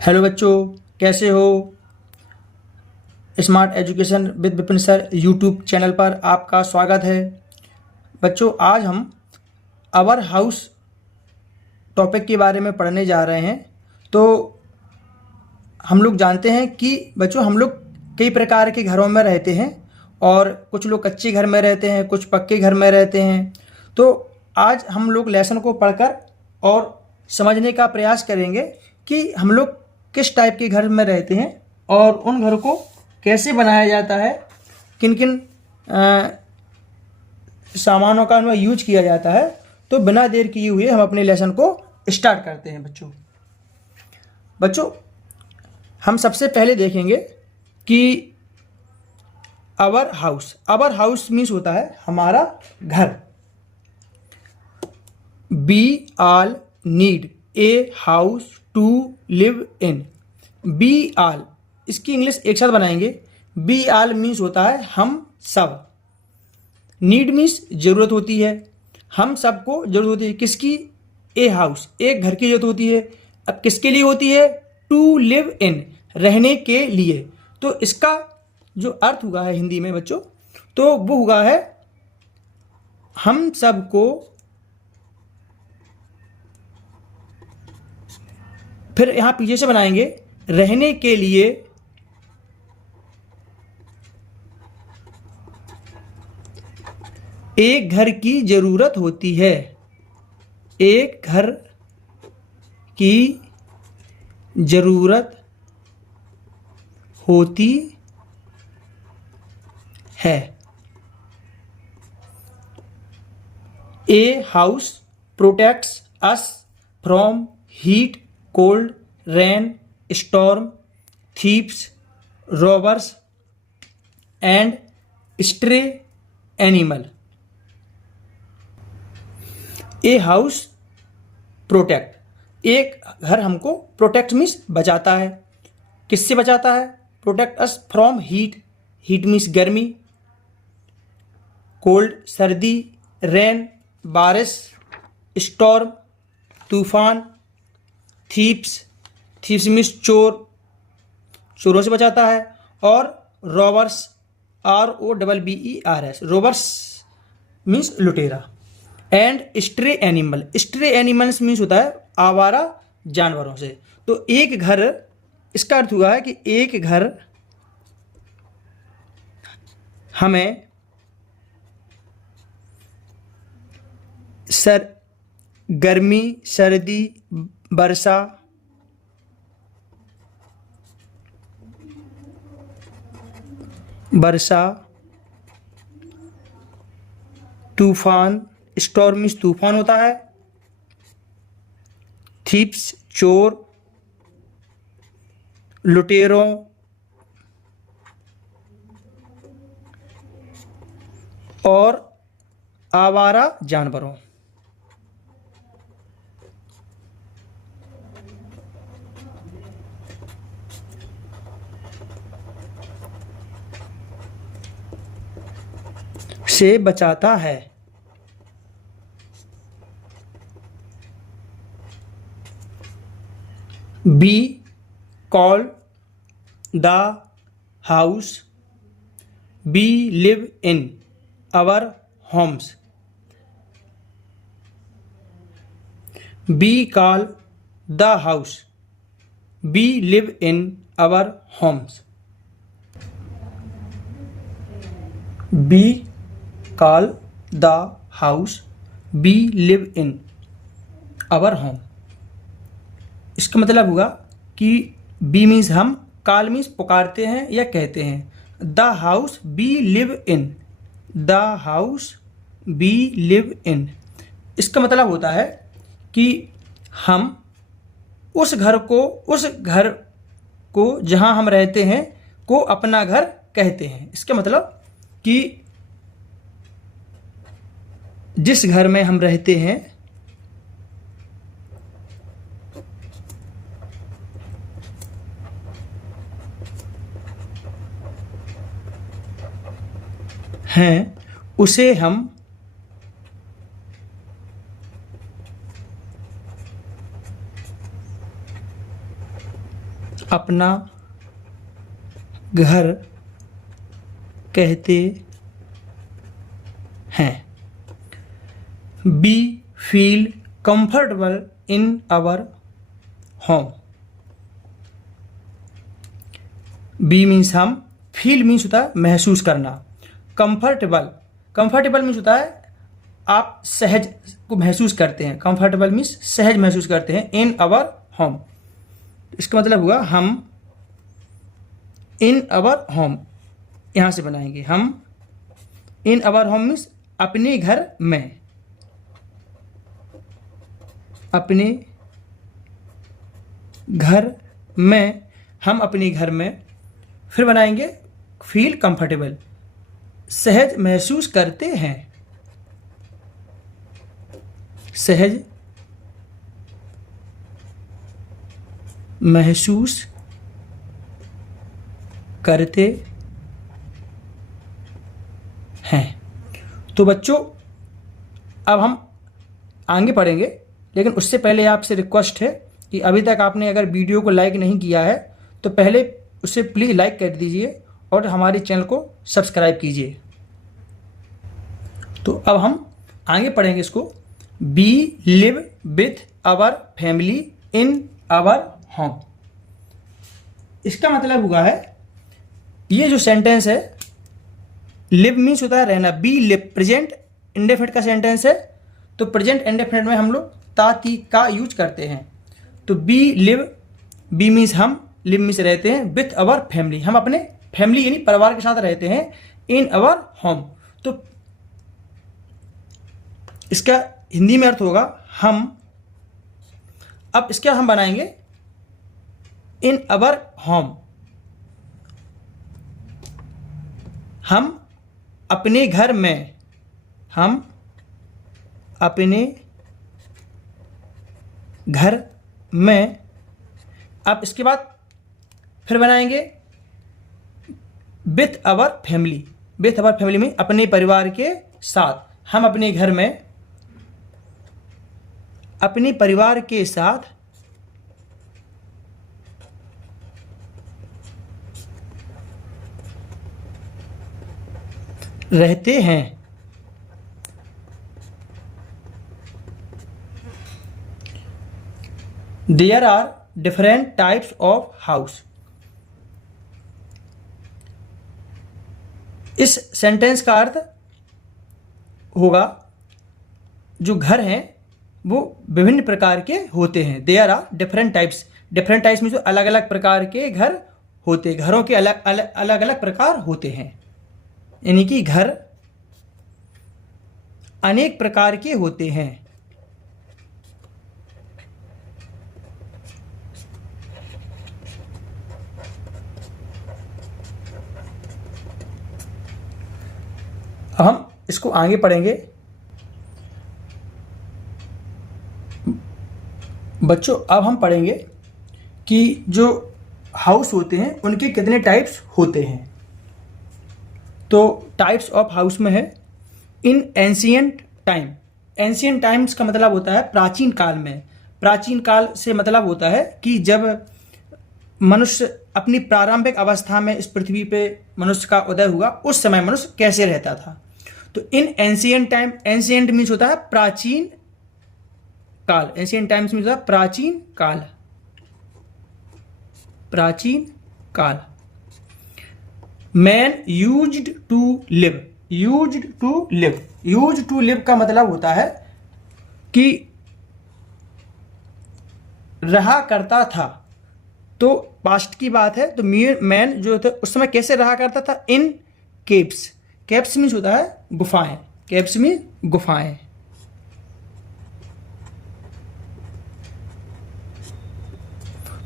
Hello बच्चों, कैसे हो। Smart education with Vipin sir YouTube channel पर आपका स्वागत है। बच्चों, आज हम आवर हाउस टॉपिक के बारे में पढ़ने जा रहे हैं। तो हम लोग जानते हैं कि बच्चों हम लोग कई प्रकार के घरों में रहते हैं और कुछ लोग कच्चे घर में रहते हैं, कुछ पक्के घर में रहते हैं। तो आज हम लोग लेसन को पढ़कर और समझने का प्रयास करेंगे कि हम लोग किस टाइप के घर में रहते हैं और उन घर को कैसे बनाया जाता है, किन किन सामानों का उनमें यूज किया जाता है। तो बिना देर किए हुए हम अपने लेसन को स्टार्ट करते हैं। बच्चों हम सबसे पहले देखेंगे कि आवर हाउस मीन्स होता है हमारा घर। We all need a house to live in. We all, इसकी इंग्लिश एक साथ बनाएंगे। बी ऑल मीन्स होता है हम सब। नीड मीन्स जरूरत होती है, हम सबको जरूरत होती है। किसकी? ए हाउस, एक घर की जरूरत होती है। अब किसके लिए होती है? टू लिव इन, रहने के लिए। तो इसका जो अर्थ हुआ है हिंदी में बच्चों, तो वो हुआ है हम सबको, फिर यहां पीछे से बनाएंगे रहने के लिए एक घर की जरूरत होती है। एक घर की जरूरत होती है। A house protects us from heat, cold, rain, storm, thieves, robbers and stray animal. A house protect, एक घर हमको प्रोटेक्ट मीन्स बचाता है। किससे बचाता है? Protect us from heat, heat means गर्मी, कोल्ड सर्दी, रेन बारिश, स्टॉर्म तूफान, थीप्स, थीप्स मीन्स चोर, चोरों से बचाता है। और रॉबर्स, ROBBERS, रॉबर्स मीन्स लुटेरा। And stray animal, stray animals means होता है आवारा जानवरों से। तो एक घर, इसका अर्थ हुआ है कि एक घर हमें गर्मी, सर्दी, वर्षा, तूफान, स्टॉर्म मीन्स तूफान होता है, थीप्स चोर, लुटेरों, और आवारा जानवरों। से बचाता है। We call the house we live in our homes. We call the house we live in our homes. We call the house we live in our home. इसका मतलब हुआ कि बी मीन्स हम, कॉल मीन्स पुकारते हैं या कहते हैं, the house we live in, the house we live in. इसका मतलब होता है कि हम उस घर को जहां हम रहते हैं को अपना घर कहते हैं। इसका मतलब कि जिस घर में हम रहते हैं उसे हम अपना घर कहते हैं। We feel comfortable in our home. We means हम, फील मीन्स होता है महसूस करना, कंफर्टेबल, कंफर्टेबल मीन्स होता है आप सहज को महसूस करते हैं, कंफर्टेबल मीन्स सहज महसूस करते हैं, इन आवर होम। इसका मतलब हुआ हम इन आवर होम, यहां से बनाएंगे हम इन आवर होम मीन्स अपने घर में, अपने घर में, हम अपने घर में। फिर बनाएंगे फील कंफर्टेबल, सहज महसूस करते हैं, सहज महसूस करते हैं। तो बच्चों अब हम आगे पढ़ेंगे, लेकिन उससे पहले आपसे रिक्वेस्ट है कि अभी तक आपने अगर वीडियो को लाइक नहीं किया है तो पहले उसे प्लीज़ लाइक कर दीजिए और हमारे चैनल को सब्सक्राइब कीजिए। तो अब हम आगे पढ़ेंगे इसको। We live with our family in our home. इसका मतलब हुआ है, ये जो सेंटेंस है, लिव मीन्स होता है रहना, बी लिव प्रेजेंट इंडेफिनिट का सेंटेंस है, तो प्रेजेंट इंडेफिनिट में हम लोग ता ती का यूज करते हैं। तो बी लिव, बी मीन्स हम, लिव मीन्स रहते हैं, विथ अवर फैमिली, हम अपने फैमिली यानी परिवार के साथ रहते हैं, इन अवर होम। तो इसका हिंदी में अर्थ होगा हम। अब इसका हम बनाएंगे इन अवर होम, हम अपने घर में, हम अपने घर में। अब इसके बाद फिर बनाएंगे with our family, with our family में अपने परिवार के साथ, हम अपने घर में अपने परिवार के साथ रहते हैं। There are different types of house. इस सेंटेंस का अर्थ होगा जो घर हैं वो विभिन्न प्रकार के होते हैं। There are different types, different types में जो अलग अलग प्रकार के घर होते, घरों के अलग अलग अलग अलग प्रकार होते हैं, यानी कि घर अनेक प्रकार के होते हैं। अब हम इसको आगे पढ़ेंगे। बच्चों अब हम पढ़ेंगे कि जो हाउस होते हैं उनके कितने टाइप्स होते हैं। तो टाइप्स ऑफ हाउस में है इन एंशिएंट टाइम। एंशिएंट टाइम्स का मतलब होता है प्राचीन काल में। प्राचीन काल से मतलब होता है कि जब मनुष्य अपनी प्रारंभिक अवस्था में इस पृथ्वी पे मनुष्य का उदय हुआ, उस समय मनुष्य कैसे रहता था। तो इन एंशिएंट टाइम, एंशिएंट मीन्स होता है प्राचीन काल, एंशिएंट टाइम्स मीन्स होता है प्राचीन काल, प्राचीन काल। Man used to live, used to live, used to live का मतलब होता है कि रहा करता था। तो पास्ट की बात है, तो मैन जो था उस समय कैसे रहा करता था, इन केव्स। केव्स मीन्स होता है गुफाएं, केव्स मीन्स गुफाएं।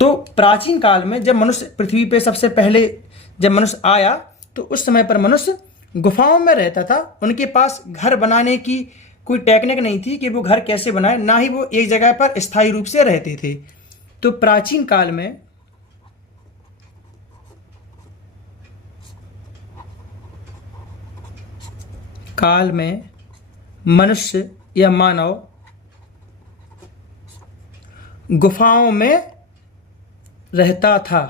तो प्राचीन काल में जब मनुष्य पृथ्वी पे सबसे पहले जब मनुष्य आया, तो उस समय पर मनुष्य गुफाओं में रहता था। उनके पास घर बनाने की कोई टेक्निक नहीं थी कि वो घर कैसे बनाए, ना ही वो एक जगह पर स्थायी रूप से रहते थे। तो प्राचीन काल में मनुष्य या मानव गुफाओं में रहता था।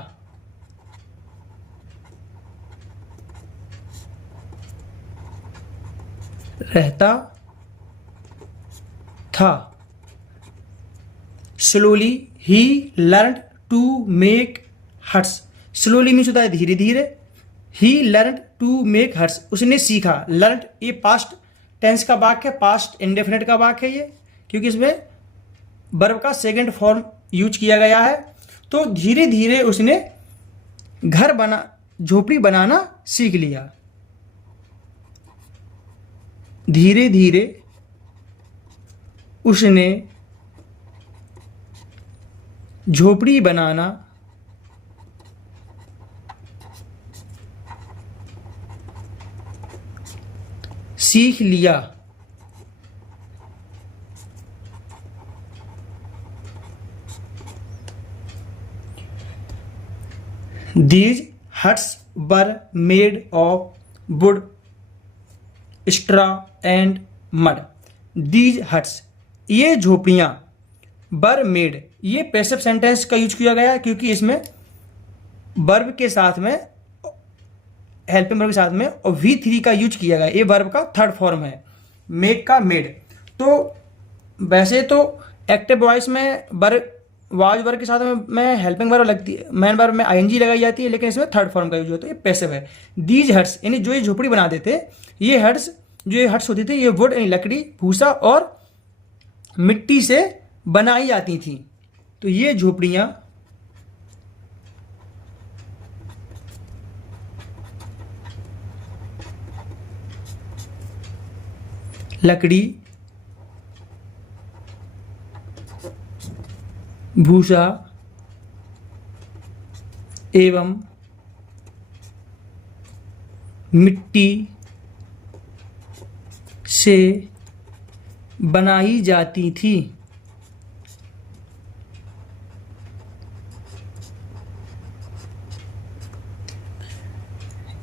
रहता था। Slowly he learn to make huts. Slowly means होता है धीरे धीरे। He learn to make huts, उसने सीखा। लर्न ये पास्ट टेंस का वाक्य है, पास्ट इंडेफिनिट का वाक्य है ये, क्योंकि इसमें वर्ब का सेकंड फॉर्म यूज किया गया है। तो धीरे धीरे उसने घर बना झोपड़ी बनाना सीख लिया। धीरे धीरे उसने झोपड़ी बनाना सीख लिया। These huts were made of wood, straw and mud. These huts, ये झोपड़ियाँ वर मेड, ये पैसिव सेंटेंस का यूज किया गया है क्योंकि इसमें वर्ब के साथ में, हेल्पिंग वर्ब के साथ में और V3 का यूज किया गया। ये वर्ब का थर्ड फॉर्म है, मेक का मेड। तो वैसे तो एक्टिव वॉइस में वर्ब वाज वर्ब के साथ में हेल्पिंग वर्ब लगती है, मेन वर्ब में आईएनजी लगाई जाती है, लेकिन इसमें थर्ड फॉर्म का यूज होता है, ये पैसिव है। दीज हट्स यानी जो ये झोपड़ी बना देते, ये हट्स जो ये हट्स होती थी ये वुड यानी लकड़ी, भूसा और मिट्टी से बनाई जाती थी। तो ये झोपड़ियाँ लकड़ी, भूसा एवं मिट्टी से बनाई जाती थी।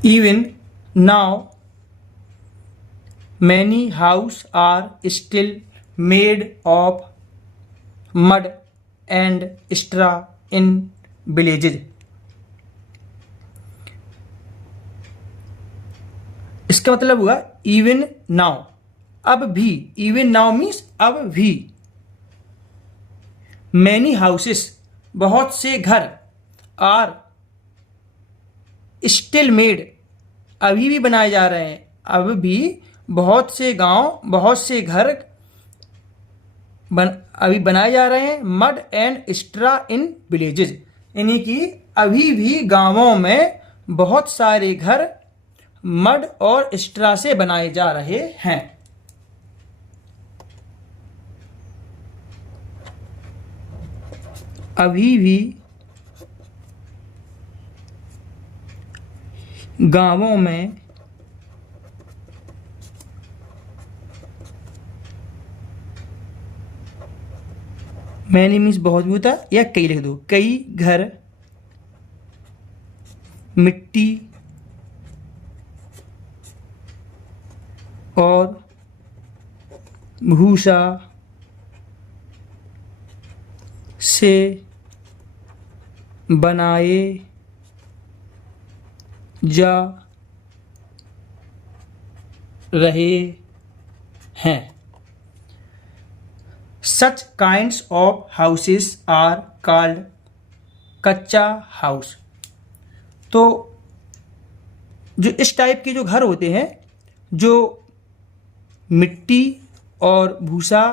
Even now, many houses are still made of mud and straw in villages. इसका मतलब हुआ इवन नाउ, अब भी। इवन नाउ मीन्स अब भी। मैनी हाउसेस, बहुत से घर, आर स्टिल मेड, अभी भी बनाए जा रहे हैं। अब भी बहुत से गांव, बहुत से घर अभी बनाए जा रहे हैं। Mud and straw in villages, यानी कि अभी भी गांवों में बहुत सारे घर मड और स्ट्रा से बनाए जा रहे हैं। अभी भी गांवों में मैनी मीन्स बहुत भी होता है, या कई लिख दो। कई घर मिट्टी और भूसा से बनाए जा रहे हैं। Such kinds of houses are called कच्चा हाउस। तो जो इस टाइप के जो घर होते हैं, जो मिट्टी और भूसा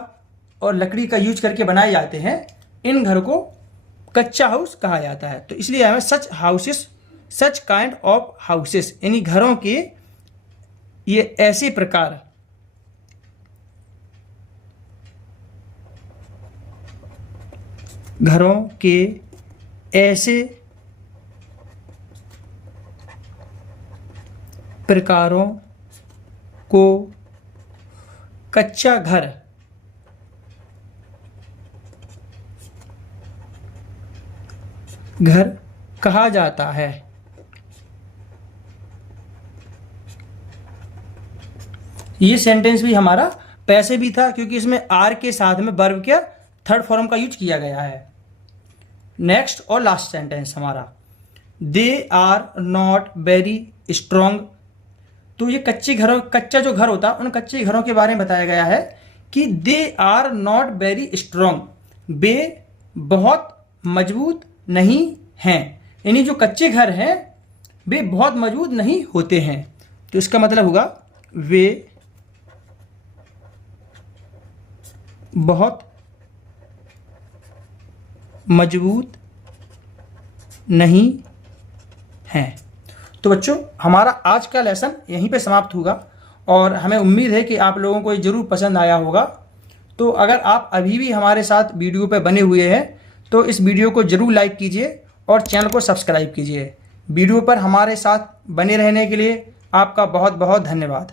और लकड़ी का यूज करके बनाए जाते हैं, इन घर को कच्चा हाउस कहा जाता है। तो इसलिए हमें such houses, such kind of houses, यानी घरों के ये ऐसे प्रकार, घरों के ऐसे प्रकारों को कच्चा घर कहा जाता है। ये सेंटेंस भी हमारा पैसे भी था क्योंकि इसमें आर के साथ में वर्ब के थर्ड फॉर्म का यूज किया गया है। नेक्स्ट और लास्ट सेंटेंस हमारा, they are not very strong. तो ये कच्चा जो घर होता है उन कच्चे घरों के बारे में बताया गया है कि they are not very strong, वे बहुत मजबूत नहीं हैं। यानी जो कच्चे घर हैं वे बहुत मजबूत नहीं होते हैं। तो इसका मतलब होगा वे बहुत मजबूत नहीं हैं। तो बच्चों हमारा आज का लेसन यहीं पे समाप्त होगा और हमें उम्मीद है कि आप लोगों को ये ज़रूर पसंद आया होगा। तो अगर आप अभी भी हमारे साथ वीडियो पे बने हुए हैं तो इस वीडियो को ज़रूर लाइक कीजिए और चैनल को सब्सक्राइब कीजिए। वीडियो पर हमारे साथ बने रहने के लिए आपका बहुत बहुत धन्यवाद।